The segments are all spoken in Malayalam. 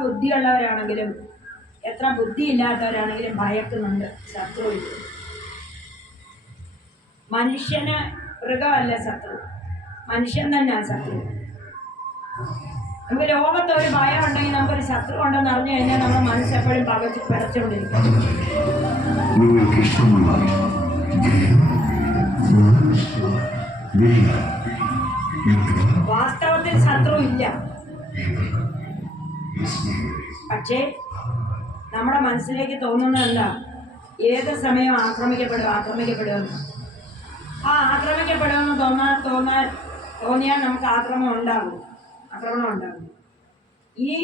ബുദ്ധിയുള്ളവരാണെങ്കിലും എത്ര ബുദ്ധിയില്ലാത്തവരാണെങ്കിലും ഭയക്കുന്നുണ്ട് ശത്രുവിൽ. മനുഷ്യന് മൃഗമല്ല ശത്രു, മനുഷ്യൻ തന്നെയാണ് ശത്രു. നമുക്ക് ലോകത്ത് ഒരു ഭയം ഉണ്ടെങ്കിൽ നമുക്കൊരു ശത്രു ഉണ്ടെന്ന് അറിഞ്ഞു കഴിഞ്ഞാൽ നമ്മുടെ മനസ്സെപ്പോഴും പിടച്ചുകൊണ്ടിരിക്കും. വാസ്തവത്തിൽ ശത്രു ഇല്ല, പക്ഷേ നമ്മുടെ മനസ്സിലേക്ക് തോന്നുന്നതല്ല ഏത് സമയം ആക്രമിക്കപ്പെടുമെന്ന്. ആ ആക്രമിക്കപ്പെടുമെന്ന് തോന്നിയാൽ നമുക്ക് ആക്രമണം ഉണ്ടാകും. ഈ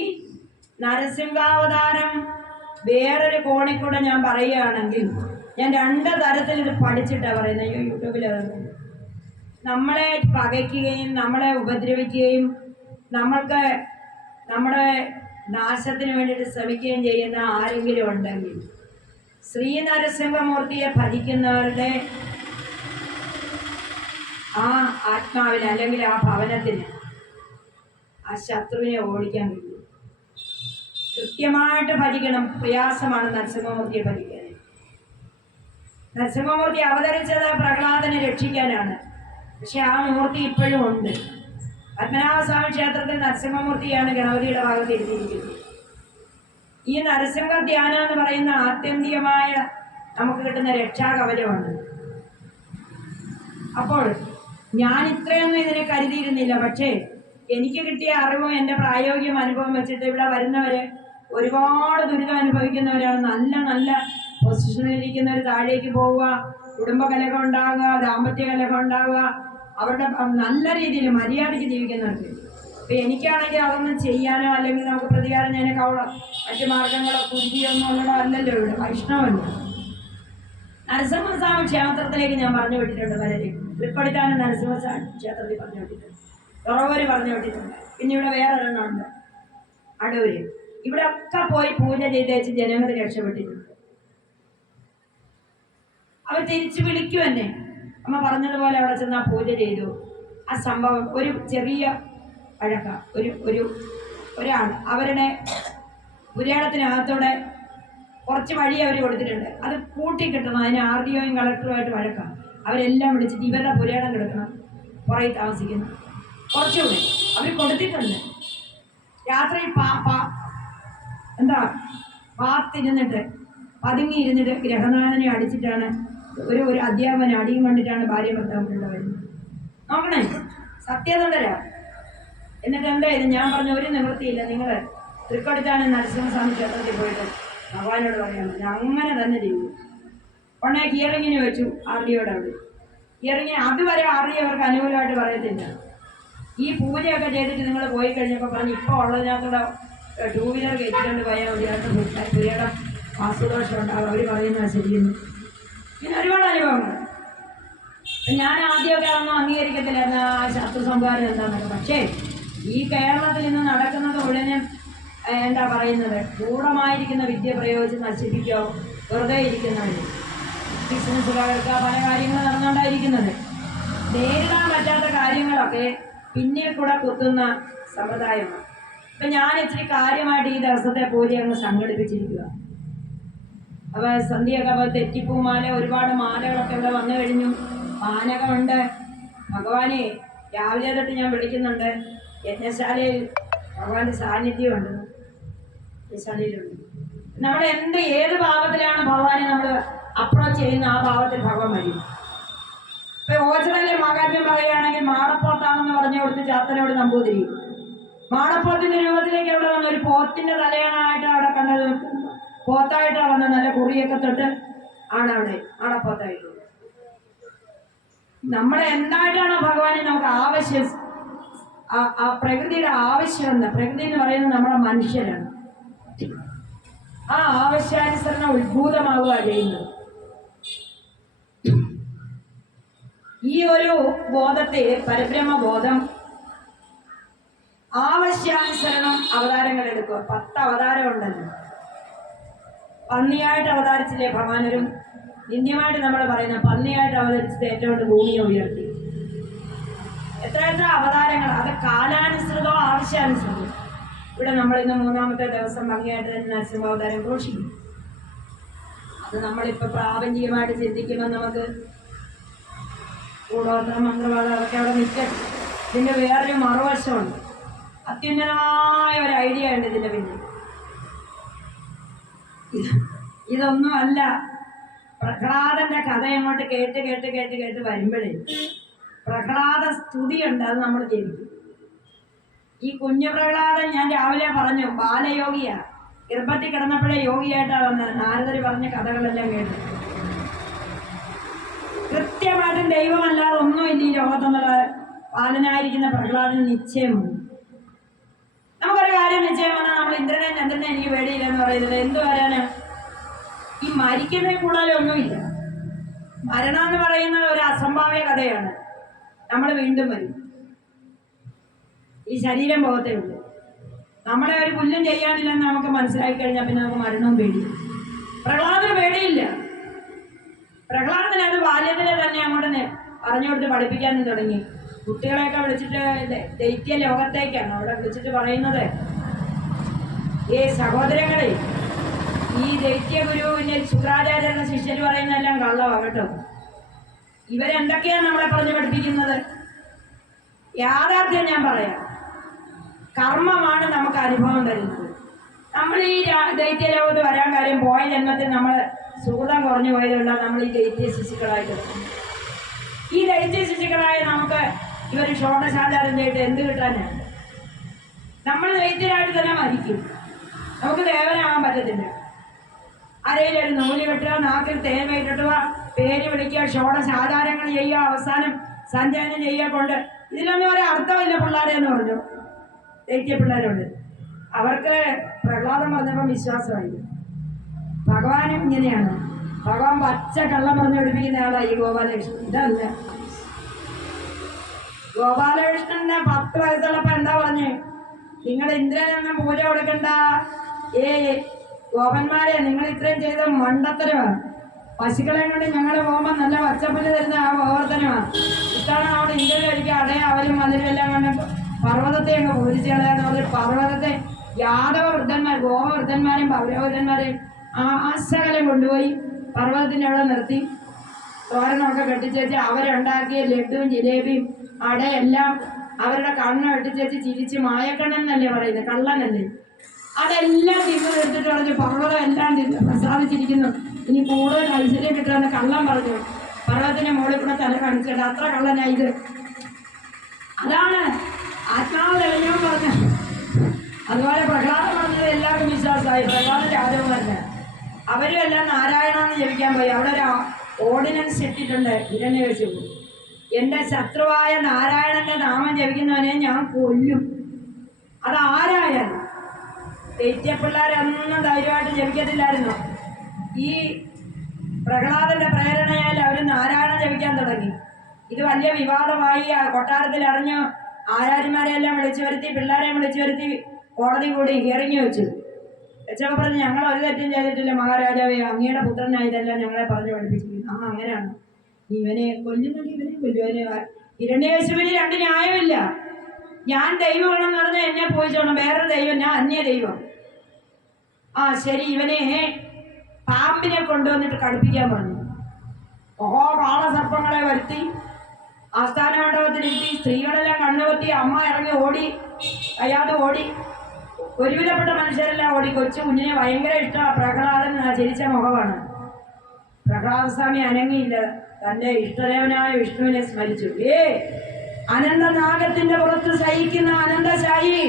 നരസിംഹാവതാരം വേറൊരു കോണിൽ കൂടെ ഞാൻ പറയുകയാണെങ്കിൽ, ഞാൻ 2 തരത്തിൽ ഇത് പഠിച്ചിട്ടാണ് പറയുന്നത്. യൂട്യൂബിൽ നമ്മളെ പകയ്ക്കുകയും നമ്മളെ ഉപദ്രവിക്കുകയും നമ്മൾക്ക് നമ്മുടെ നാശത്തിന് വേണ്ടിയിട്ട് ശ്രമിക്കുകയും ചെയ്യുന്ന ആരെങ്കിലും ഉണ്ടെങ്കിൽ, ശ്രീ നരസിംഹമൂർത്തിയെ ഭജിക്കുന്നവരുടെ ആ ആത്മാവിന് അല്ലെങ്കിൽ ആ ഭവനത്തിന് ആ ശത്രുവിനെ ഓടിക്കാൻ കഴിയും. കൃത്യമായിട്ട് ഭജിക്കണം. പ്രയാസമാണ് നരസിംഹമൂർത്തിയെ ഭജിക്കാൻ. നരസിംഹമൂർത്തി അവതരിച്ചത് പ്രഹ്ലാദനെ രക്ഷിക്കാനാണ്. പക്ഷെ ആ മൂർത്തി ഇപ്പോഴും ഉണ്ട്. പത്മനാഭസ്വാമി ക്ഷേത്രത്തിൽ നരസിംഹമൂർത്തിയാണ് ഗണപതിയുടെ ഭാഗത്ത് എഴുതിയിരിക്കുന്നത്. ഈ നരസിംഹ ധ്യാനം എന്ന് പറയുന്ന ആത്യന്തികമായ നമുക്ക് കിട്ടുന്ന രക്ഷാകവചമാണ്. അപ്പോൾ ഞാൻ ഇത്രയൊന്നും ഇതിനെ കരുതിയിരുന്നില്ല. പക്ഷേ എനിക്ക് കിട്ടിയ അറിവും എൻ്റെ പ്രായോഗിക അനുഭവം വെച്ചിട്ട് ഇവിടെ വരുന്നവര് ഒരുപാട് ദുരിതം അനുഭവിക്കുന്നവരാണ്. നല്ല നല്ല പൊസിഷനിലിരിക്കുന്നവർ താഴേക്ക് പോവുക, കുടുംബ കലഹം ഉണ്ടാവുക, ദാമ്പത്യ കലഹം ഉണ്ടാവുക, അവരുടെ നല്ല രീതിയിൽ മര്യാദയ്ക്ക് ജീവിക്കുന്നവർക്ക്. അപ്പം എനിക്കാണെങ്കിൽ അതൊന്നും ചെയ്യാനോ അല്ലെങ്കിൽ നമുക്ക് പ്രതികാരം ഞാനൊക്കെ മറ്റു മാർഗങ്ങളോ കുരുതിയൊന്നും ഉള്ളതോ അല്ലല്ലോ. ഇവിടെ വൈഷ്ണവല്ല. നരസിംഹസ്വാമി ക്ഷേത്രത്തിലേക്ക് ഞാൻ പറഞ്ഞു വിട്ടിട്ടുണ്ട്. പലരെയും തൃക്കൊടിത്താനം നരസിംഹസ്വാമി ക്ഷേത്രത്തിൽ പറഞ്ഞു വിട്ടിട്ടുണ്ട്, തുറവൂര് പറഞ്ഞു വിട്ടിട്ടുണ്ട്. പിന്നെ ഇവിടെ വേറെ ഒരെണ്ണമുണ്ട്, അടൂര്. ഇവിടെ ഒക്കെ പോയി പൂജ ചെയ്തേച്ച് ജനങ്ങൾ രക്ഷപ്പെട്ടിട്ടുണ്ട്. അവർ തിരിച്ചു വിളിക്കും എന്നെ. അമ്മ പറഞ്ഞതുപോലെ അവിടെ ചെന്നാൽ പൂജ ചെയ്തു. ആ സംഭവം ഒരു ചെറിയ വഴക്ക, ഒരാൾ അവരുടെ പുരാണത്തിനകത്തൂടെ കുറച്ച് വഴി അവർ കൊടുത്തിട്ടുണ്ട്. അത് കൂട്ടിക്കിട്ടണം. അതിന് RDOയും കളക്ടറുമായിട്ട് വഴക്കാം. അവരെല്ലാം വിളിച്ചിട്ട് ഇവരുടെ പുരാണം കിടക്കണം, പുറകെ താമസിക്കുന്നു. കുറച്ചുകൂടെ അവർ കൊടുത്തിട്ടുണ്ട്. രാത്രി പാത്തിരുന്നിട്ട് പതുങ്ങിയിരുന്നിട്ട് ഗ്രഹനാഥനെ അടിച്ചിട്ടാണ് ഒരു അധ്യാപകൻ അടിയും കണ്ടിട്ടാണ് ഭാര്യ ഭർത്താവിനുള്ള വരുന്നത്. നോക്കണേ, സത്യസന്ധരാ. എന്നിട്ട് എന്തായത് ഞാൻ പറഞ്ഞ ഒരു നിവൃത്തിയില്ല, നിങ്ങൾ തൃക്കൊടിത്താനം നരസിംഹസ്വാമി ക്ഷേത്രത്തിൽ പോയിട്ട് ഭഗവാനോട് പറയാൻ പറ്റില്ല. അങ്ങനെ തന്നെ ചെയ്തു. ഉടനെ ഹിയറിങ്ങിന് വെച്ചു RDOയുടെ അവിടെ. ഹിയറിങ്ങിന് അതുവരെ RDO അവർക്ക് അനുകൂലമായിട്ട് പറയത്തില്ല. ഈ പൂജയൊക്കെ ചെയ്തിട്ട് നിങ്ങൾ പോയി കഴിഞ്ഞപ്പോൾ പറഞ്ഞ് ഇപ്പോൾ ഉള്ളതിനകത്തൂടെ 2 വീലർ കയറ്റിക്കൊണ്ട് പോയാൽ മതി, പുരയുടെ വാസ്തുദോഷം ഉണ്ടാകും. അവർ പറയുന്നത് ശരിയെന്ന്. പിന്നെ ഒരുപാട് അനുഭവങ്ങൾ. ഞാൻ ആദ്യമൊക്കെ അതൊന്നും അംഗീകരിക്കത്തില്ലായിരുന്നു, ആ ശത്രു സംഹാരം എന്താണെന്നൊക്കെ. പക്ഷേ ഈ കേരളത്തിൽ ഇന്ന് നടക്കുന്നത് മുഴുവനും എന്താ പറയുന്നത്, ഗൂഢമായിരിക്കുന്ന വിദ്യ പ്രയോഗിച്ച് നശിപ്പിക്കോ വെറുതെ ഇരിക്കുന്നവർ, ബിസിനസ്സുകാർക്ക് പല കാര്യങ്ങൾ നടന്നുകൊണ്ടായിരിക്കുന്നത്. നേരിടാൻ പറ്റാത്ത കാര്യങ്ങളൊക്കെ പിന്നെ കൂടെ കുത്തുന്ന സമ്പ്രദായമാണ്. അപ്പം ഞാൻ ഇച്ചിരി കാര്യമായിട്ട് ഈ ദിവസത്തെ പൂജ അങ്ങ് സംഘടിപ്പിച്ചിരിക്കുക. അപ്പോൾ സന്ധ്യയൊക്കെ അപ്പോൾ തെറ്റിപ്പൂമാല, ഒരുപാട് മാലകളൊക്കെ ഇവിടെ വന്നു കഴിഞ്ഞു. പാനകമുണ്ട്. ഭഗവാനെ രാവിലെ തൊട്ട് ഞാൻ വിളിക്കുന്നുണ്ട്. യജ്ഞശാലയിൽ ഭഗവാന്റെ സാന്നിധ്യമുണ്ട്, യജ്ഞശാലയിലുണ്ട്. നമ്മൾ ഏത് ഭാവത്തിലാണ് ഭഗവാനെ നമ്മൾ അപ്രോച്ച് ചെയ്യുന്ന ആ ഭാവത്തിൽ ഭഗവാൻ വരും. ഇപ്പം ഓച്ചറയിലെ മഹാത്മ്യം പറയുകയാണെങ്കിൽ മാടപ്പോത്താണെന്ന് പറഞ്ഞു കൊടുത്ത് ചാത്തനോട് നമ്പൂതിരി മാടപ്പോത്തിന്റെ രൂപത്തിലേക്ക് അവിടെ വന്ന ഒരു പോത്തിന്റെ തലയാണായിട്ട് അവിടെ കണ്ടത്. പോത്തായിട്ടാണ് വന്നത്. നല്ല കുറിയൊക്കെ തൊട്ട് ആണ് അവിടെ മാടപ്പോത്തായിട്ട്. നമ്മളെ എന്തായിട്ടാണ് ഭഗവാനെ നമുക്ക് ആവശ്യം, ആ പ്രകൃതിയുടെ ആവശ്യം എന്താ? പ്രകൃതി എന്ന് പറയുന്നത് നമ്മളെ മനുഷ്യരാണ്. ആ ആവശ്യാനുസരണം ഉത്ഭൂതമാവുക ചെയ്യുന്നത്. ഈ ഒരു ബോധത്തെ, പരബ്രഹ്മബോധം, ആവശ്യാനുസരണം അവതാരങ്ങൾ എടുക്കുക. 10 അവതാരം ഉണ്ടല്ലോ. പന്നിയായിട്ട് അവതരിച്ചില്ലേ ഭഗവാനൊരു നിന്ദ്യമായിട്ട് നമ്മൾ പറയുന്ന പന്നിയായിട്ട് അവതരിച്ചത് ഏറ്റവും ഭൂമിയെ ഉയർത്തി. എത്ര അവതാരങ്ങൾ! അത് കാലാനുസൃതമോ ആവശ്യാനുസൃതമോ. ഇവിടെ നമ്മളിന്ന് 3-ാമത്തെ ദിവസം ഭംഗിയായിട്ട് തന്നെ നരസിംഹാവതാരം ഘോഷിക്കും. അത് നമ്മളിപ്പോൾ പ്രാപഞ്ചികമായിട്ട് ചിന്തിക്കുമ്പോൾ നമുക്ക് കൂടോത്രം മന്ത്രവാദം അതൊക്കെ അവിടെ നിൽക്കണം. ഇതിൻ്റെ വേറൊരു മറുവശമുണ്ട്. അത്യുന്നതമായ ഒരു ഐഡിയ ഉണ്ട് ഇതിൻ്റെ പിന്നിൽ. ഇതൊന്നുമല്ല. പ്രഹ്ലാദന്റെ കഥ അങ്ങോട്ട് കേട്ട് കേട്ട് കേട്ട് കേട്ട് വരുമ്പോഴേ പ്രഹ്ലാദ സ്തുതിയുണ്ട്, അത് നമ്മൾ ജപിക്കും. ഈ കുഞ്ഞു പ്രഹ്ലാദൻ ഞാൻ രാവിലെ പറഞ്ഞു ബാലയോഗിയാ, ഗർഭത്തിൽ കിടന്നപ്പോഴേ യോഗിയായിട്ടാണ് വന്നത്. നാരദര് പറഞ്ഞ കഥകളെല്ലാം കേട്ടു. കൃത്യമായിട്ടും ദൈവമല്ലാതെ ഒന്നുമില്ല ഈ ലോകത്തെന്നുള്ള ബാലനായിരിക്കുന്ന പ്രഹ്ലാദന് നിശ്ചയമുണ്ട്. നമുക്കൊരു കാര്യം നിശ്ചയം വന്നാൽ നമ്മൾ ഇന്ദ്രനെ ചന്ദ്രനെ എനിക്ക് പേടിയില്ല എന്ന് പറയുന്നത് എന്ത് പറയാനാ? ഈ മരിക്കുന്നതിൽ കൂടുതലൊന്നുമില്ല. മരണം എന്ന് പറയുന്നത് ഒരു അസംഭാവ്യ കഥയാണ്. നമ്മൾ വീണ്ടും വരും, ഈ ശരീരം പോകത്തേ ഉള്ളൂ. നമ്മളെ ഒരു പുല്ലും ചെയ്യാനില്ലെന്ന് നമുക്ക് മനസ്സിലാക്കി കഴിഞ്ഞാൽ പിന്നെ നമുക്ക് മരണവും പേടിയില്ല. പ്രഹ്ലാദന് പേടിയില്ല. പ്രഹ്ലാദന് അത് ബാല്യത്തിലെ തന്നെ അങ്ങോട്ട് പറഞ്ഞു കൊടുത്ത് പഠിപ്പിക്കാനും തുടങ്ങി. കുട്ടികളെയൊക്കെ വിളിച്ചിട്ട് ദൈത്യ ലോകത്തേക്കാണ് അവിടെ വിളിച്ചിട്ട് പറയുന്നത്, ഏ സഹോദരങ്ങളെ, ഈ ദൈത്യ ഗുരുവിന്റെ ശുക്രാചാര്യരുടെ ശിഷ്യർ പറയുന്നതെല്ലാം കള്ളവാ കേട്ടോ. ഇവരെന്തൊക്കെയാണ് നമ്മളെ പറഞ്ഞു പഠിപ്പിക്കുന്നത്? യാഥാർത്ഥ്യം ഞാൻ പറയാം. കർമ്മമാണ് നമുക്ക് അനുഭവം തരുന്നത്. നമ്മൾ ഈ ദൈത്യ ലോകത്ത് വരാൻ കാര്യം പോയ ജന്മത്തിൽ നമ്മൾ സുഹൃതം കുറഞ്ഞു പോയതുകൊണ്ടാണ് നമ്മൾ ഈ ദൈത്യ ശിശുക്കളായിട്ട്. ഈ ദൈത്യ ശിശുക്കളായ നമുക്ക് ഇവർ ഷോഡശാചാരം ചെയ്തിട്ട് എന്ത് കിട്ടാനാണ്? നമ്മൾ ദൈത്യരായിട്ട് തന്നെ മരിക്കും. നമുക്ക് ദേവനാകാൻ പറ്റത്തില്ല. ആരെയും ഒരു നൂല് വെട്ടുക, നാക്കിൽ തേൻ വെട്ടിട്ടുക, പേര് വിളിക്കുക, ഷോഡശാചാരങ്ങൾ ചെയ്യുക, അവസാനം സഞ്ചയനം ചെയ്യുക കൊണ്ട് ഇതിലൊന്നും ഒരു അർത്ഥമില്ല പിള്ളേരെ എന്ന് പറഞ്ഞു ദൈത്യ പിള്ളേരോട്. അവർക്ക് പ്രഹ്ലാദം പറഞ്ഞപ്പോൾ വിശ്വാസമായി. ഭഗവാനും ഇങ്ങനെയാണ്. ഭഗവാൻ പച്ച കള്ളം പറഞ്ഞു പഠിപ്പിക്കുന്ന ആളായി ഗോപാലകൃഷ്ണൻ. ഇതല്ല. ഗോപാലകൃഷ്ണന് 10 വയസ്സുള്ളപ്പോൾ എന്താ പറഞ്ഞേ? നിങ്ങൾ ഇന്ദ്രനൊന്നും പൂജ കൊടുക്കണ്ട. ഗോപന്മാരെ, നിങ്ങൾ ഇത്രയും ചെയ്ത മണ്ടത്തരമാണ്. പശുക്കളെ കൊണ്ട് ഞങ്ങൾ പോകുമ്പോൾ നല്ല പച്ചപ്പുല്ല് തരുന്ന ആ പ്രവർത്തനമാണ്. ഇത്തവണ അവിടെ ഇന്ദ്രൻ കഴിക്കുക അടയെ അവരും മന്ദിരം എല്ലാം കണ്ട് പർവ്വതത്തെ അങ്ങ് പൂജിച്ച് കളയാന്ന് പറഞ്ഞ് പർവ്വതത്തെ യാദവ വൃദ്ധന്മാർ, ഗോവവൃദ്ധന്മാരെയും പൗരവൃദ്ധന്മാരെയും ആശകലം കൊണ്ടുപോയി പർവ്വതത്തിൻ്റെ അവിടെ നിർത്തി തോരണമൊക്കെ കെട്ടിച്ചേച്ച് അവരുണ്ടാക്കിയ ലഡുവും ജിലേബിയും അടയെല്ലാം അവരുടെ കണ്ണ് കെട്ടിച്ചേച്ച് ചിരിച്ച് മായക്കണ്ണൻ എന്നല്ലേ പറയുന്നത്, കള്ളനല്ലേ, അതെല്ലാം തിന്നെടുത്തിട്ട് പറഞ്ഞു പർവ്വതം എല്ലാം തിന്ന് പ്രസാദിച്ചിരിക്കുന്നു, ഇനി കൂടുതൽ ഐശ്വര്യം കിട്ടുമെന്ന് കള്ളം പറഞ്ഞു. പർവ്വതത്തിന്റെ മുകളിൽ കൂടെ തല കാണിച്ചിട്ട് അത്ര കള്ളനായി ഇത്. അതാണ് ആത്മാവ് തെളിഞ്ഞോ പറഞ്ഞു. അതുപോലെ പ്രഹ്ലാദം പറഞ്ഞത് എല്ലാവർക്കും വിശ്വാസമായി. പ്രഹ്ലാദ രാജകുമാരന് അവരും എല്ലാം നാരായണന്ന് ജപിക്കാൻ പോയി. അവിടെ ഒരു ഓർഡിനൻസ് ഇട്ടിട്ടുണ്ട്. ഹിരണ്യകശിപു, എൻ്റെ ശത്രുവായ നാരായണന്റെ നാമം ജപിക്കുന്നവനെ ഞാൻ കൊല്ലും. അതാരായാലും. ദൈത്യപിള്ളേരൊന്നും ധൈര്യമായിട്ട് ജപിക്കത്തില്ലായിരുന്നു. ഈ പ്രഹ്ലാദന്റെ പ്രേരണയാൽ അവർ നാരായണൻ ജപിക്കാൻ തുടങ്ങി. ഇത് വലിയ വിവാദമായി. കൊട്ടാരത്തിൽ അറിഞ്ഞു. ആചാര്യന്മാരെയെല്ലാം വിളിച്ചു വരുത്തി, പിള്ളേരെയും വിളിച്ചു വരുത്തി കോടതി കൂടി ഹിയറിങ് വെച്ചു. വെച്ചപ്പോൾ പറഞ്ഞു, ഞങ്ങൾ ഒരു തെറ്റും ചെയ്തിട്ടില്ല മഹാരാജാവേ, അങ്ങയുടെ പുത്രനായി ഇതെല്ലാം ഞങ്ങളെ പറഞ്ഞു പഠിപ്പിച്ചിരിക്കുന്നു. അങ്ങനെയാണ്. ഇവനെ കൊല്ലുന്നെങ്കിൽ ഇവനെ കൊല്ലുവനെ. ഹിരണ്യകശിപുവിന് 2 ന്യായമില്ല. ഞാൻ ദൈവമാണെന്ന് പറഞ്ഞാൽ എന്നെ പോയിച്ചോണം, വേറൊരു ദൈവം, ഞാൻ അന്യ ദൈവം. ശരി, ഇവനെ പാമ്പിനെ കൊണ്ടുവന്നിട്ട് കടുപ്പിക്കാൻ പറഞ്ഞു. കാളസർപ്പങ്ങളെ വരുത്തി ആസ്ഥാന മണ്ഡപത്തിലിരുത്തി സ്ത്രീകളെല്ലാം കണ്ണുപൊത്തി. അമ്മ ഇറങ്ങി ഓടി, അയാൾ ഓടി. ഒരുവിധപ്പെട്ട മനുഷ്യരെല്ലാം ഓടി. കൊച്ചു കുഞ്ഞിനെ ഭയങ്കര ഇഷ്ടമാണ്. പ്രഹ്ലാദൻ ചിരിച്ച മുഖമാണ്. പ്രഹ്ലാദസ്വാമി അനങ്ങിയില്ല. തൻ്റെ ഇഷ്ടദേവനായ വിഷ്ണുവിനെ സ്മരിച്ചു. അനന്തനാഗത്തിന്റെ പുറത്ത് സഹിക്കുന്ന അനന്തശായി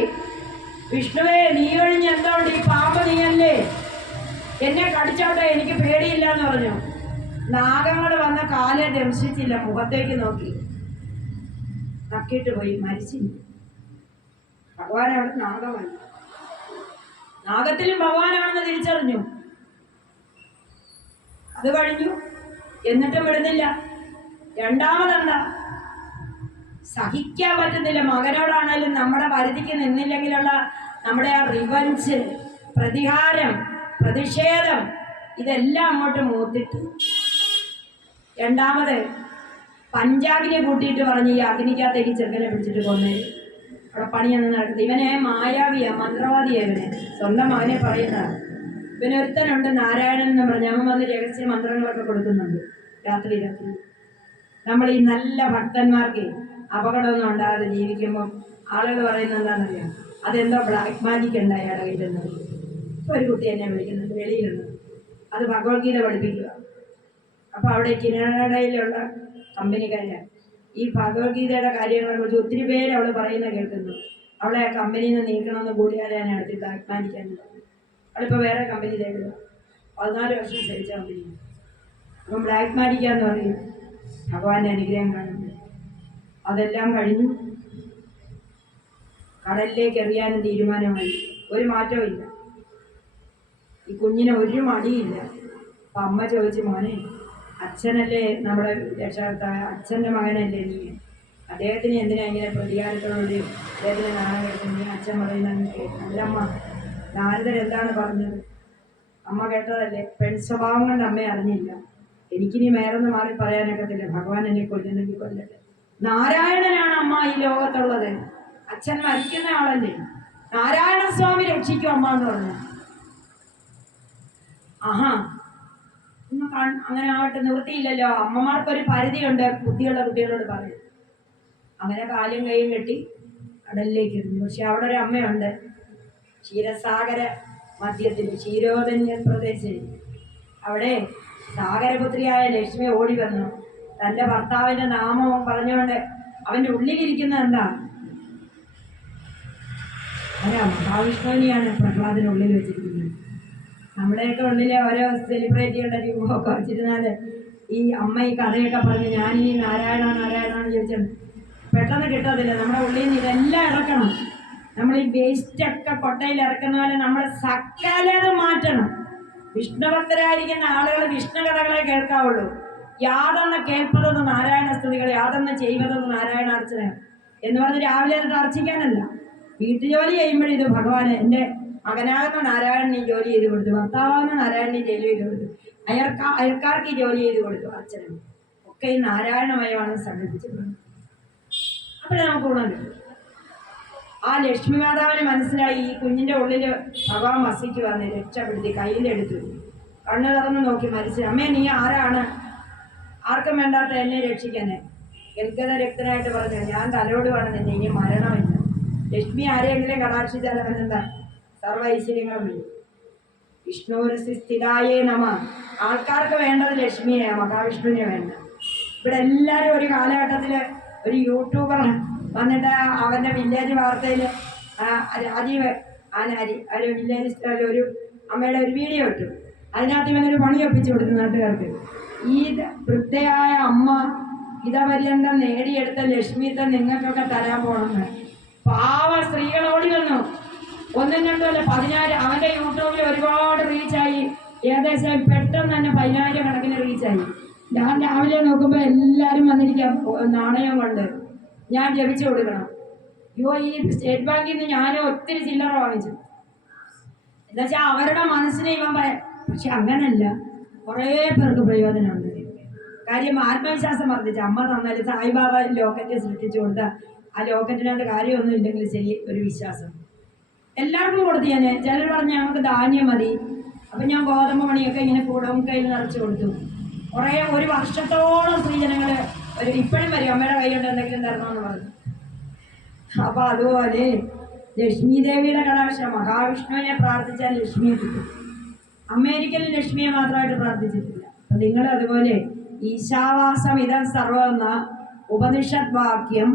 വിഷ്ണുവേ, നീ കഴിഞ്ഞ് എന്തുകൊണ്ട് ഈ പാമ്പ് നീയല്ലേ, എന്നെ കടിച്ചോട്ടെ, എനിക്ക് പേടിയില്ല എന്ന് പറഞ്ഞു. നാഗങ്ങൾ വന്ന കാലെ ദംശിച്ചില്ല, മുഖത്തേക്ക് നോക്കി നക്കിയിട്ട് പോയി, മരിച്ചില്ല. ഭഗവാൻ അവിടെ നാഗമല്ല, നാഗത്തിലും ഭഗവാനാണെന്ന് തിരിച്ചറിഞ്ഞു. അത് കഴിഞ്ഞു. എന്നിട്ടും വിടുന്നില്ല. രണ്ടാമതെന്താ, സഹിക്കാൻ പറ്റുന്നില്ല. മകനോടാണേലും നമ്മുടെ പരിധിക്ക് നിന്നില്ലെങ്കിലുള്ള നമ്മുടെ ആ റിവഞ്ച്, പ്രതികാരം, പ്രതിഷേധം, ഇതെല്ലാം അങ്ങോട്ട് മൂത്തിട്ട് രണ്ടാമത് പഞ്ചാഗ്നിയെ കൂട്ടിയിട്ട് പറഞ്ഞ് ഈ അഗ്നിക്കകത്തേക്ക് ചെറുക്കനെ പിടിച്ചിട്ട് കൊന്നേ. അവിടെ പണിയൊന്നും നടക്കുന്നത്. ഇവനെ മായാവിയാ, മന്ത്രവാദിയാ. ഇവനെ സ്വന്തം മകനെ പറയുന്നതാണ്. ഇവനൊരുത്തനുണ്ട് നാരായണൻ എന്ന് പറഞ്ഞ, അവൻ വന്ന് രഹസ്യ മന്ത്രങ്ങളൊക്കെ കൊടുക്കുന്നുണ്ട് രാത്രി രാത്രി. നമ്മൾ ഈ നല്ല ഭക്തന്മാർക്ക് അപകടമൊന്നും ഉണ്ടാകാതെ ജീവിക്കുമ്പം ആളുകൾ പറയുന്നത് എന്താണെന്നറിയാം, അതെന്തോ ബ്ലാക്ക് മാജിക് ഉണ്ട് അയാളുടെ കയ്യിലെന്ന്. ഇപ്പോൾ ഒരു കുട്ടി എന്നെ വിളിക്കുന്നുണ്ട് വെളിയിലുണ്ട്, അത് ഭഗവത്ഗീത പഠിപ്പിക്കുക. അപ്പോൾ അവിടെ കിനഡയിലുള്ള കമ്പനിക്കാരാണ് ഈ ഭഗവത്ഗീതയുടെ കാര്യങ്ങളെക്കുറിച്ച് ഒത്തിരി പേര് അവൾ പറയുന്ന കേൾക്കുന്നു. അവളെ ആ കമ്പനിയിൽ നിന്ന് നീക്കണമെന്ന് കൂടിയാലാണ് അടുത്ത് ബ്ലാക്ക് മാജിക്കാൻ. അവളിപ്പോൾ വേറെ കമ്പനി തേടുക, 14 വർഷം സഹിച്ച കമ്പനി. അപ്പം ബ്ലാക്ക് മാജിക്കാന്ന് പറയും ഭഗവാന്റെ അനുഗ്രഹം കാണുന്നത്. അതെല്ലാം കഴിഞ്ഞു കടലിലേക്ക് എറിയാനും തീരുമാനമായി. ഒരു മാറ്റവും ഇല്ല, ഈ കുഞ്ഞിന് ഒരു മടിയില്ല. അപ്പം അമ്മ ചോദിച്ചു, മോനെ അച്ഛനല്ലേ നമ്മുടെ രക്ഷകർത്താവ്, അച്ഛൻ്റെ മകനല്ലേ നീ, അദ്ദേഹത്തിന് എന്തിനാ ഇങ്ങനെ പ്രതികാരത്തോടുകൂടി അദ്ദേഹത്തിന് നാണം കേൾക്കുന്നു? അച്ഛൻ പറയുന്നത് അല്ലമ്മ, നാരദർ എന്താണ് പറഞ്ഞത് അമ്മ കേട്ടതല്ലേ? പെൺ സ്വഭാവം കൊണ്ട് അമ്മ അറിഞ്ഞില്ല. എനിക്കിനി വേറൊന്ന് മാറി പറയാനൊക്കത്തില്ല, ഭഗവാൻ എന്നെ കൊല്ലുന്നെങ്കിൽ കൊല്ലട്ടെ. നാരായണനാണ് അമ്മ ഈ ലോകത്തുള്ളത്, അച്ഛൻ മരിക്കുന്ന ആളല്ലേ, നാരായണ സ്വാമി രക്ഷിക്കും അമ്മ എന്ന് പറഞ്ഞു. ആഹാ, അങ്ങനെ ആവട്ടെ, നിവൃത്തിയില്ലല്ലോ. അമ്മമാർക്കൊരു പരിധിയുണ്ട്, ബുദ്ധിയുള്ള കുട്ടികളോട് പറയും. അങ്ങനെ കാലും കൈയും കെട്ടി കടലിലേക്ക് എറിഞ്ഞു. പക്ഷെ അവിടെ ഒരു അമ്മയുണ്ട്, ക്ഷീരസാഗര മധ്യത്തിൽ, ക്ഷീരോധന്യ പ്രദേശം. അവിടെ സാഗരപുത്രിയായ ലക്ഷ്മി ഓടി വന്നു. തൻ്റെ ഭർത്താവിൻ്റെ നാമവും പറഞ്ഞുകൊണ്ട് അവൻ്റെ ഉള്ളിലിരിക്കുന്നത് എന്താ? അല്ല, മഹാവിഷ്ണുവിനെയാണ് പ്രഹ്ലാദിനുള്ളിൽ വെച്ചിരിക്കുന്നത്. നമ്മുടെയൊക്കെ ഉള്ളിലെ ഓരോ സെലിബ്രിറ്റികളുടെ രൂപമൊക്കെ വെച്ചിരുന്നാൽ ഈ അമ്മ ഈ കഥയൊക്കെ പറഞ്ഞ് ഞാൻ ഈ നാരായണ നാരായണ എന്ന് ചോദിച്ചാൽ പെട്ടെന്ന് കിട്ടത്തില്ല. നമ്മുടെ ഉള്ളിൽ നിന്ന് ഇതെല്ലാം ഇറക്കണം. നമ്മൾ ഈ വേസ്റ്റൊക്കെ കൊട്ടയിൽ ഇറക്കുന്ന പോലെ നമ്മൾ സകലതും മാറ്റണം. വിഷ്ണുഭക്തരായിരിക്കുന്ന ആളുകൾ വിഷ്ണു കഥകളെ കേൾക്കാവുള്ളൂ. യാതൊന്ന് കേൾപ്പതെന്ന് നാരായണ സ്തുതികൾ, യാതൊന്ന് ചെയ്വതെന്ന് നാരായണാർച്ചന എന്ന് പറഞ്ഞ് രാവിലെ അത് അർച്ചിക്കാനല്ല. വീട്ടുജോലി ചെയ്യുമ്പോഴും ഇത് ഭഗവാന്, എൻ്റെ മകനാകുന്ന നാരായണൻ ഈ ജോലി ചെയ്ത് കൊടുത്തു, ഭർത്താവാകുന്ന നാരായണൻ ഈ ജോലി ചെയ്ത് കൊടുത്തു, അയൽക്കാർക്ക് ഈ ജോലി ചെയ്ത് കൊടുത്തു, അർച്ചന ഒക്കെ ഈ നാരായണമയമാണെന്ന് സങ്കല്പിച്ചിട്ടുണ്ട്. അപ്പോഴേ നമുക്ക് ഗുണം കിട്ടും. ആ ലക്ഷ്മി മാതാവിന് മനസ്സിലായി ഈ കുഞ്ഞിൻ്റെ ഉള്ളിൽ ഭഗവാൻ വസിക്ക് വന്ന് രക്ഷപ്പെടുത്തി. കയ്യിലെടുത്തു, കണ്ണു തുറന്ന് നോക്കി മരിച്ചു. അമ്മേ, നീ ആരാണ്? ആർക്കും വേണ്ടാത്ത എന്നെ രക്ഷിക്കാനെ. ഗൽഗത രക്തനായിട്ട് പറഞ്ഞു, ഞാൻ തലോടുവാണ് നിന്നെ, ഇനി മരണമില്ല. ലക്ഷ്മി ആരെയെങ്കിലും കടാക്ഷിച്ചാൽ അവനെന്താ സർവ്വ ഐശ്വര്യങ്ങളും വരും. വിഷ്ണുരസി സ്ഥിതായേ നമ. ആൾക്കാർക്ക് വേണ്ടത് ലക്ഷ്മിയെ, മഹാവിഷ്ണുവിനെ വേണ്ട. ഇവിടെ എല്ലാവരും ഒരു കാലഘട്ടത്തിൽ ഒരു യൂട്യൂബർ വന്നിട്ട് അവൻ്റെ വില്ലേജ് വാർത്തയിൽ രാജീവ് ആനാരി ഒരു വില്ലേജ് സ്റ്റോറിൽ ഒരു അമ്മയുടെ ഒരു വീഡിയോ ഇട്ടു. അതിനകത്ത് ഇവനൊരു പണി ഒപ്പിച്ചു കൊടുത്തു നാട്ടുകാർക്ക്. ഈ വൃദ്ധയായ അമ്മ ഇതപര്യന്തം നേടിയെടുത്ത ലക്ഷ്മിത്തെ നിങ്ങൾക്കൊക്കെ തരാൻ പോകണമെന്ന്. പാവ സ്ത്രീകൾ ഓടി വന്നു. ഒന്നും രണ്ടുമല്ല, 10,000. അവൻ്റെ യൂട്യൂബിൽ ഒരുപാട് റീച്ചായി. ഏകദേശം പെട്ടെന്ന് തന്നെ 10,000 കണക്കിന് റീച്ചായി. ഞാൻ രാവിലെ നോക്കുമ്പോൾ എല്ലാവരും വന്നിരിക്കാം നാണയം കൊണ്ട്. ഞാൻ ജപിച്ചു കൊടുക്കണം. അയ്യോ, ഈ സ്റ്റേറ്റ് ബാങ്കിൽ നിന്ന് ഞാനും ഒത്തിരി ചില്ലറ വാങ്ങിച്ചു. എന്നുവെച്ചാൽ അവരുടെ മനസ്സിനെ ഇവൻ പറയാം. പക്ഷെ അങ്ങനല്ല, കുറേ പേർക്ക് പ്രയോജനമുണ്ട്. കാര്യം ആത്മവിശ്വാസം വർദ്ധിച്ച അമ്മ തന്നാലും സായിബാബ ലോക്കറ്റ് സൃഷ്ടിച്ചു കൊടുത്ത ആ ലോക്കറ്റിനകത്ത് കാര്യമൊന്നും ഇല്ലെങ്കിൽ ശരി ഒരു വിശ്വാസം എല്ലാവർക്കും കൊടുത്തു. ഞാൻ ചിലർ പറഞ്ഞ് ഞങ്ങൾക്ക് ധാന്യം മതി. അപ്പം ഞാൻ ഗോതമ്പ് മണിയൊക്കെ ഇങ്ങനെ കൂടവും കയ്യിൽ നിറച്ച് കൊടുത്തു. ഒരു വർഷത്തോളം സ്ത്രീജനങ്ങൾ ഇപ്പോഴും വരും, അമ്മയുടെ കൈ കൊണ്ട് എന്തെങ്കിലും തരണമെന്ന് പറഞ്ഞു. അപ്പോൾ അതുപോലെ ലക്ഷ്മി ദേവിയുടെ കടാക്ഷം, മഹാവിഷ്ണുവിനെ പ്രാർത്ഥിച്ചാൽ ലക്ഷ്മിയെ കിട്ടും. അമേരിക്കയിൽ ലക്ഷ്മിയെ മാത്രമായിട്ട് പ്രാർത്ഥിച്ചിട്ടില്ല. അപ്പം നിങ്ങൾ അതുപോലെ ഈശാവാസം ഇതം സർവ്വം എന്ന ഉപനിഷത് വാക്യം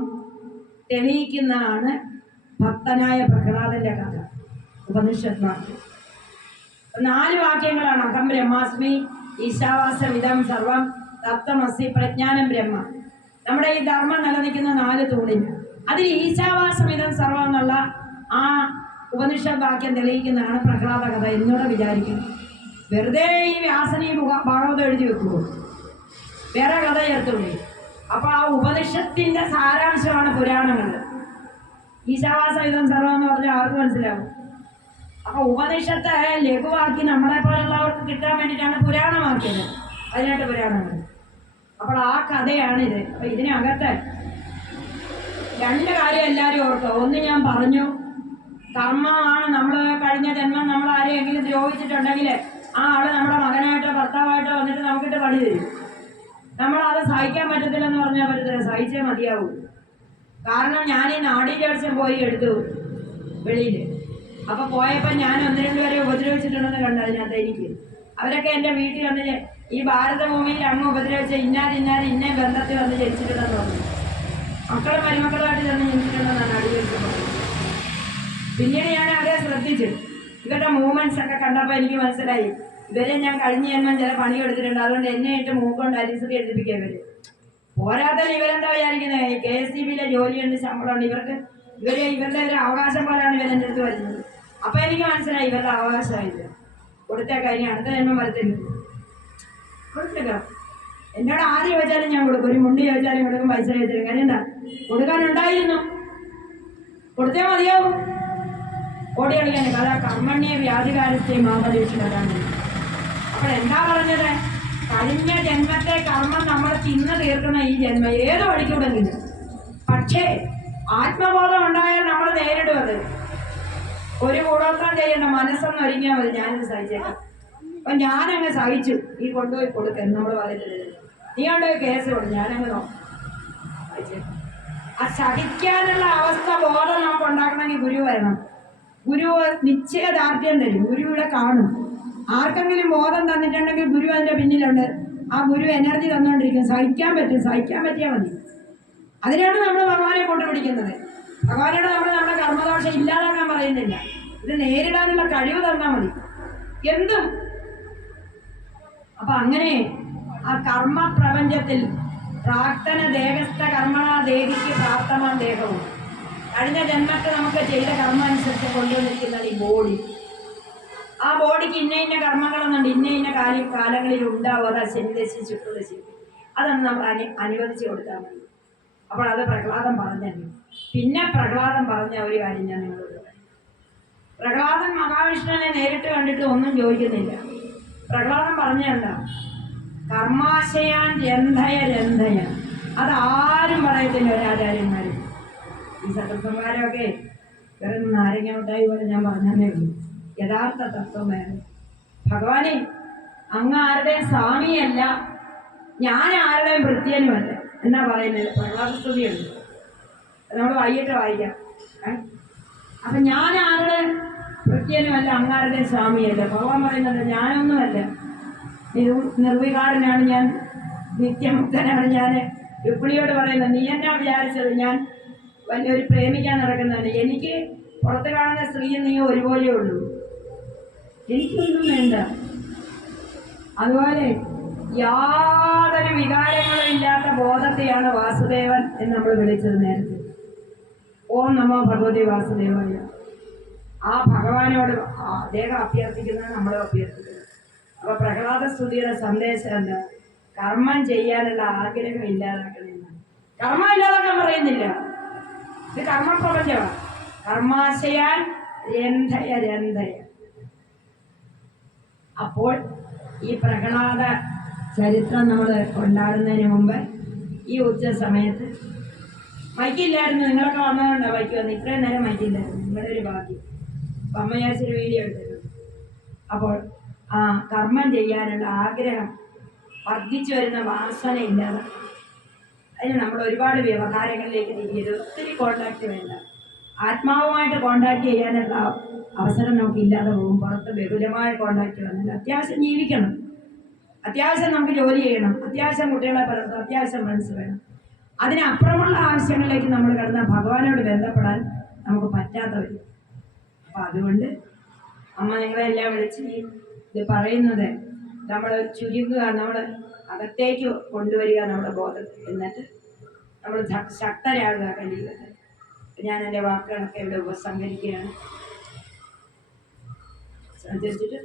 തെളിയിക്കുന്നതാണ് ഭക്തനായ പ്രഹ്ലാദന്റെ കഥ. ഉപനിഷത് വാക്യം 4 വാക്യങ്ങളാണ്. അഹം ബ്രഹ്മാസ്മി, ഈശാവാസം ഇതം സർവം, തത്വമസി, പ്രജ്ഞാനം ബ്രഹ്മ. നമ്മുടെ ഈ ധർമ്മം നിലനിൽക്കുന്ന 4 തൂണിന് അതിൽ ഈശാവാസം ഇതം സർവം എന്നുള്ള ആ ഉപനിഷത് വാക്യം തെളിയിക്കുന്നതാണ് പ്രഹ്ലാദ കഥ എന്നോട് വിചാരിക്കും. വെറുതെ ഈ വ്യാസനെ ഭാഗവതം എഴുതി വെക്കുമോ? വേറെ കഥ ചേർത്തുള്ളൂ. അപ്പോൾ ആ ഉപനിഷത്തിന്റെ സാരാംശമാണ് പുരാണങ്ങൾ. ഈശാവാസം ഇതം സർവം എന്ന് പറഞ്ഞാൽ ആർക്ക് മനസ്സിലാവും? അപ്പോൾ ഉപനിഷത്തെ ലഘുവാക്കി നമ്മളെ പോലുള്ളവർക്ക് കിട്ടാൻ വേണ്ടിയിട്ടാണ് പുരാണമാക്കിയത്. അതിനായിട്ട് പുരാണങ്ങൾ. അപ്പോൾ ആ കഥയാണിത്. അപ്പോൾ ഇതിനകത്ത് രണ്ട് കാര്യം എല്ലാവരും ഓർക്കുക. ഒന്ന് ഞാൻ പറഞ്ഞു, കർമ്മമാണ്. നമ്മൾ കഴിഞ്ഞ ജന്മം നമ്മൾ ആരെയെങ്കിലും ദ്രോഹിച്ചിട്ടുണ്ടെങ്കിൽ ആ ആള് നമ്മുടെ മകനായിട്ടോ ഭർത്താവായിട്ടോ വന്നിട്ട് നമുക്കിട്ട് പണി തരും. നമ്മളത് സഹിക്കാൻ പറ്റത്തില്ലെന്ന് പറഞ്ഞാൽ പറ്റത്തില്ല, സഹിച്ചേ മതിയാവൂ. കാരണം ഞാൻ ഈ നാഡീജോത്സ്യം പോയി എടുത്തു വെളിയിൽ. അപ്പോൾ പോയപ്പോൾ ഞാൻ ഒന്ന് രണ്ട് പേരെ ഉപദ്രവിച്ചിട്ടുണ്ടെന്ന് കണ്ടു. അതിനകത്ത് എനിക്ക് അവരൊക്കെ എൻ്റെ വീട്ടിൽ വന്ന് ഈ ഭാരതഭൂമിയിൽ അങ്ങ് ഉപദ്രവിച്ച ഇന്ന ബന്ധത്തിൽ വന്ന് ജനിച്ചിട്ടുണ്ടെന്ന് പറഞ്ഞു. മക്കളും മരുമക്കളുമായിട്ട് തന്നെ ജനിച്ചിട്ടുണ്ടെന്നാണ് നാഡീജോത്സ്യം പറഞ്ഞത്. പിന്നീട് ഞാൻ അവരെ ശ്രദ്ധിച്ചു. ഇവരുടെ മൂവ്മെൻറ്റ്സ് ഒക്കെ കണ്ടപ്പോൾ എനിക്ക് മനസ്സിലായി ഇവരെ ഞാൻ കഴിഞ്ഞ ജന്മം ചില പണി എടുത്തിട്ടുണ്ട്. അതുകൊണ്ട് എന്നെ ഇട്ട് മൂക്കൊണ്ട് അരിശ്രീ എഴുതിപ്പിക്കുക ഇവർ. പോരാത്തന്നെ ഇവരെന്താ വിചാരിക്കുന്നത്, KSTBയിലെ ജോലിയുണ്ട്, ശമ്പളമുണ്ട് ഇവർക്ക്. ഇവരുടെ ഒരു അവകാശം പോലെയാണ് ഇവരെൻ്റെ അടുത്ത് വരുന്നത്. അപ്പം എനിക്ക് മനസ്സിലായി ഇവരുടെ അവകാശമായിട്ട് കൊടുത്തേക്കാം, ഇനി അടുത്ത ജന്മം വരത്തില്ല. കൊടുത്തേക്കാം. എന്നോട് ആര് ചോദിച്ചാലും ഞാൻ കൊടുക്കും. ഒരു മുണ്ട് ചോദിച്ചാലും കൊടുക്കും, പൈസ ചോദിച്ചാലും. കാര്യം എന്താ, കൊടുക്കാനുണ്ടായിരുന്നു, കൊടുത്തേ മതിയാവും. ഓടി കളിക്കാൻ കഥ കർമ്മണ്യ വ്യാധികാരത്തെ മാപരീക്ഷിക്കാനാണ്. അപ്പോൾ എന്താ പറഞ്ഞത്, കഴിഞ്ഞ ജന്മത്തെ കർമ്മം നമ്മൾ തിന്ന് തീർക്കുന്ന ഈ ജന്മം ഏത് വഴിക്കൂടെങ്കിലും. പക്ഷേ ആത്മബോധം ഉണ്ടായാൽ നമ്മൾ നേരിടും. അത് ഒരു കൂടോത്രം ചെയ്യേണ്ട, മനസ്സൊന്ന് ഒരുങ്ങിയാൽ മതി. ഞാനിത് സഹിച്ചേക്കാം. അപ്പം ഞാനങ്ങ് സഹിച്ചു. ഈ കൊണ്ടുപോയി കൊടുക്കാൻ നമ്മൾ പറയുന്നത്, നീ കൊണ്ടുപോയി കേസ് കൊടുക്കും, ഞാനങ്ങ് സഹിച്ചേക്കാം. ആ സഹിക്കാനുള്ള അവസ്ഥ ബോധം നമുക്ക് ഉണ്ടാക്കണമെങ്കിൽ ഗുരു വരണം. ഗുരു നിശ്ചയദാർഢ്യം തരും. ഗുരു ഇവിടെ കാണും. ആർക്കെങ്കിലും ബോധം തന്നിട്ടുണ്ടെങ്കിൽ ഗുരു അതിൻ്റെ പിന്നിലുണ്ട്. ആ ഗുരു എനർജി തന്നുകൊണ്ടിരിക്കും. സഹിക്കാൻ പറ്റിയാൽ മതി. അതിനാണ് നമ്മൾ ഭഗവാനെ കൊണ്ടുപിടിക്കുന്നത്. ഭഗവാനോട് നമ്മൾ നമ്മുടെ കർമ്മദോഷം ഇല്ലാതാക്കാൻ പറയുന്നില്ല. ഇത് നേരിടാനുള്ള കഴിവ് തന്നാൽ മതി എന്തും. അപ്പം അങ്ങനെ ആ കർമ്മ പ്രപഞ്ചത്തിൽ പ്രാർത്ഥന ദേഹസ്ഥ കർമ്മണ ദേഹിക്ക് പ്രാപ്തമാൻ ദേഹവും. കഴിഞ്ഞ ജന്മത്തെ നമുക്ക് ചെയ്ത കർമ്മം അനുസരിച്ച് കൊണ്ടുവന്നിരിക്കുന്നത് ഈ ബോഡി. ആ ബോഡിക്ക് ഇന്ന കർമ്മങ്ങളൊന്നുണ്ട്, ഇന്ന കാലങ്ങളിൽ ഉണ്ടാവും. അതാ ശനിദശി ശുക്ലദശി. അതാണ് നമ്മൾ അനുവദിച്ച് കൊടുത്താൽ മതി. അപ്പോൾ അത് പ്രഹ്ലാദൻ പറഞ്ഞല്ലോ. പിന്നെ പ്രഹ്ലാദൻ പറഞ്ഞ ഒരു കാര്യം ഞാൻ നിങ്ങളോട് പറയാം. പ്രഹ്ലാദൻ മഹാവിഷ്ണുവിനെ നേരിട്ട് കണ്ടിട്ട് ഒന്നും ചോദിക്കുന്നില്ല. പ്രഹ്ലാദൻ പറഞ്ഞല്ല, കർമാശയാൻ രന്ധയ. അതാരും പറയത്തില്ല ഒരാചാര്യന്മാരും. ഈ സത്രസംഹാരമൊക്കെ വെറും നാരങ്ങ മിഠായി പോലെ ഞാൻ പറഞ്ഞതേ ഉള്ളൂ. യഥാർത്ഥ തത്വം വേറെ. ഭഗവാനെ, അങ്ങ് ആരുടെയും സ്വാമിയല്ല, ഞാൻ ആരുടെയും ഭൃത്യനുമല്ല എന്നാ പറയുന്നത്. പ്രഹ്ലാദസ്തുതിയുണ്ട്, നമ്മൾ വൈകിട്ട് വായിക്കാം. അപ്പം ഞാൻ ആരുടെ ഭൃത്യനുമല്ല, അങ്ങാരുടെയും സ്വാമിയല്ല. ഭഗവാൻ പറയുന്നത് ഞാനൊന്നുമല്ല, നിർവികാരനാണ് ഞാൻ, നിത്യമുക്തനാണ് ഞാൻ. രുക്മിണിയോട് പറയുന്നത്, നീ എന്നാ വിചാരിച്ചത് ഞാൻ വലിയൊരു പ്രേമിക്കാൻ നടക്കുന്നതാണ്? എനിക്ക് പുറത്ത് കാണുന്ന സ്ത്രീയും നീ ഒരുപോലെ ഉള്ളൂ, എനിക്കൊന്നും വേണ്ട. അതുപോലെ യാതൊരു വികാരങ്ങളും ഇല്ലാത്ത ബോധത്തെയാണ് വാസുദേവൻ എന്ന് നമ്മൾ വിളിച്ചത് നേരത്തെ. ഓം നമോ ഭഗവതി വാസുദേവായ. ആ ഭഗവാനോട് അദ്ദേഹം അഭ്യർത്ഥിക്കുന്നത് നമ്മളും അഭ്യർത്ഥിക്കുന്നത്. അപ്പോൾ പ്രഹ്ലാദസ്തുതിയുടെ സന്ദേശം എന്താ? കർമ്മം ചെയ്യാനുള്ള ആഗ്രഹം ഇല്ലാതാക്കണമെന്ന്. കർമ്മം ഇല്ലാതാക്കാൻ പറയുന്നില്ല, ഇത് കർമ്മപ്രപഞ്ചമാണ്. കർമാശയാൻ രന്ധയ. അപ്പോൾ ഈ പ്രഹ്ലാദ ചരിത്രം നമ്മൾ കൊണ്ടാടുന്നതിന് മുമ്പ് ഈ ഉച്ച സമയത്ത് മൈക്കില്ലായിരുന്നു. നിങ്ങളൊക്കെ വന്നതുകൊണ്ടാണ് മൈക്ക് വന്നത്. ഇത്രയും നേരം മൈക്കില്ലായിരുന്നു, നിങ്ങളുടെ ഒരു ഭാഗ്യം. അപ്പം അമ്മ വിചാരിച്ചൊരു വീഡിയോ എടുത്തിരുന്നു. അപ്പോൾ ആ കർമ്മം ചെയ്യാനുള്ള ആഗ്രഹം, വർദ്ധിച്ചു വരുന്ന വാസന ഇല്ലാതെ അതിന് നമ്മൾ ഒരുപാട് വ്യവഹാരങ്ങളിലേക്ക് തിരിയരുത്. ഒത്തിരി കോണ്ടാക്ട് വേണ്ട. ആത്മാവുമായിട്ട് കോണ്ടാക്ട് ചെയ്യാനുള്ള അവസരം നമുക്കില്ലാതെ പോകും. പുറത്ത് ബഹുലമായ കോണ്ടാക്ട് വന്നില്ല. അത്യാവശ്യം ജീവിക്കണം, അത്യാവശ്യം നമുക്ക് ജോലി ചെയ്യണം, അത്യാവശ്യം കുട്ടികളെ വളർത്തും, അത്യാവശ്യം ഫ്രണ്ട്സ് വേണം. അതിനപ്പുറമുള്ള ആവശ്യങ്ങളിലേക്ക് നമ്മൾ കിടന്നാൽ ഭഗവാനോട് ബന്ധപ്പെടാൻ നമുക്ക് പറ്റാത്ത വരും. അപ്പം അതുകൊണ്ട് അമ്മ നിങ്ങളെല്ലാം വിളിച്ച് ഇത് പറയുന്നത് നമ്മൾ ചുരുക്കുക, നമ്മൾ അകത്തേക്ക് കൊണ്ടുവരിക നമ്മുടെ ബോധത്തിൽ. എന്നിട്ട് നമ്മൾ ശക്തരാകുക കഴിയുന്നത്. ഞാൻ എൻ്റെ വാക്കുകളൊക്കെ ഇവിടെ ഉപസംഹരിക്കുകയാണ്. ശ്രദ്ധിച്ചിട്ട്